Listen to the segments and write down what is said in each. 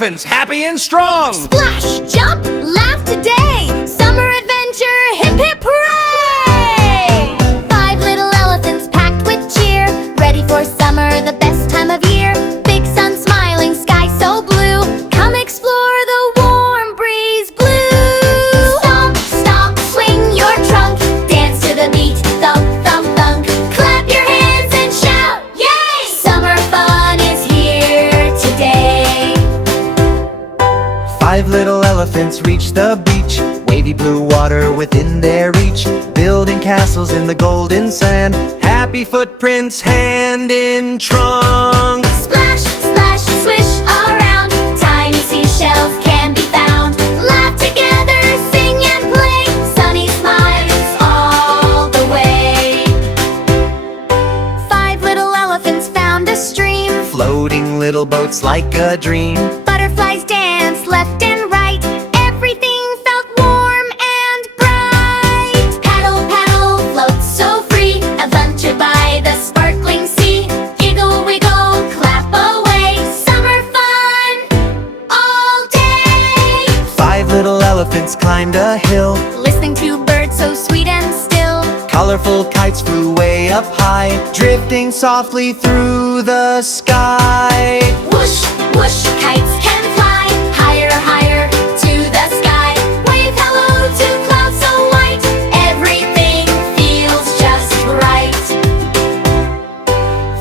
elephants, happy and strong. Splash, jump, laugh today. Summer adventure, hip hip hooray! 5 little elephants packed with cheer, ready for summer, the best time of year. Big sun smiling, sky so blue. Come explore the warm breeze blue. Stomp, stomp, swing your trunk. Dance to the beat, thump, thump, thump. Clap your hands and shout, yay! Summer fun is here today. 5 little elephants reach the beach, wavy blue water within their reach, building castles in the golden sand, happy footprints hand in trunk. Splash, splash, swish around. Tiny seashells can be found. Laugh together, sing and play. Sunny smiles all the way. 5 little elephants found a stream, Floating little boats like a dream. butterflies dance left and right. Everything felt warm and bright. Paddle, paddle, float so free. Adventure by the sparkling sea. Giggle, wiggle, clap away. Summer fun all day. 5 little elephants climbed a hill, Listening to birds so sweet and still. colorful kites flew way up high, drifting softly through the sky. Whoosh, whoosh, kites can fly higher, higher to the sky. Wave hello to clouds so white. Everything feels just right.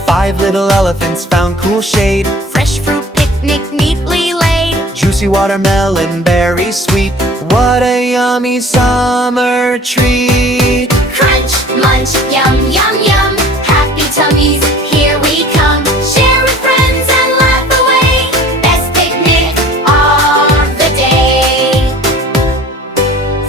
5 little elephants found cool shade, Fresh fruit picnic neatly laid. juicy watermelon, berry sweet. What a yummy summer treat! Crunch, munch, yum, yum, yum. Happy tummies, here we come. Share with friends and laugh away. Best picnic of the day.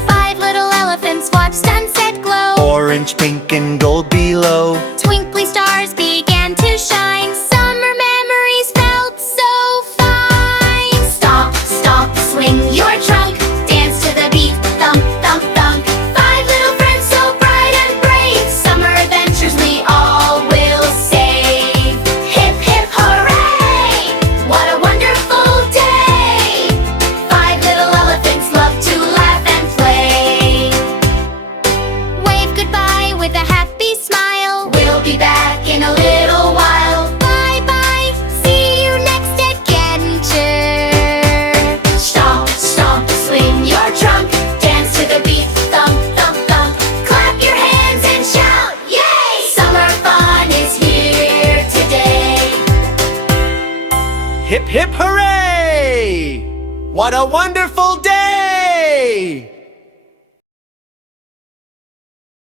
5 little elephants watch sunset glow. Orange, pink, and gold below. Twinkly stars began to shine. Summer memories felt so fine. Stomp, stomp, swing your trunk. Dance to the beat, thump, thump, thump. 5 little friends so bright and brave. Summer adventures we all will save. Hip, hip, hooray! What a wonderful day. 5 little elephants love to laugh and play. Wave goodbye with a happy smile. We'll be back in a little while. Bye bye, see you next adventure. Stomp, stomp, swing your trunk. Dance to the beat, thump, thump, thump. Clap your hands and shout, yay! Summer fun is here today. Hip hip hooray! What a wonderful day!